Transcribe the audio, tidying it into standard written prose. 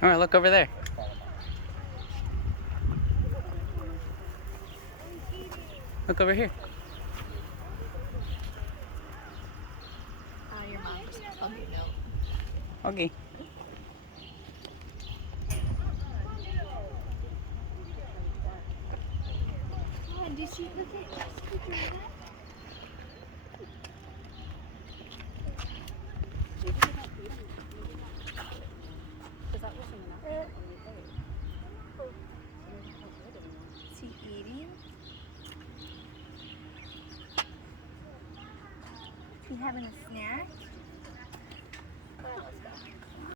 All right, look over there. Look over here. Your mom just told you no. Okay. Oh, do you see? Look at that. Is he eating? Is he having a snack? Let's go.